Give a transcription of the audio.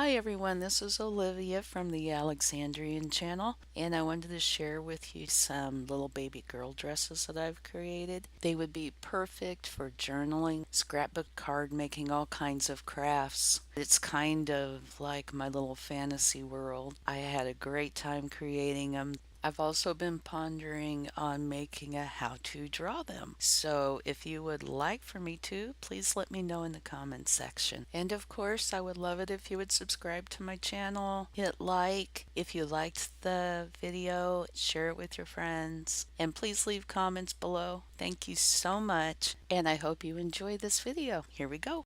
Hi everyone, this is Olivia from the Alexandrienne channel, and I wanted to share with you some little baby girl dresses that I've created. They would be perfect for journaling, scrapbook card making, all kinds of crafts. It's kind of like my little fantasy world. I had a great time creating them. I've also been pondering on making a how to draw them. So if you would like for me to, please let me know in the comments section. And of course, I would love it if you would subscribe to my channel, hit like if you liked the video, share it with your friends, and please leave comments below. Thank you so much, and I hope you enjoy this video. Here we go.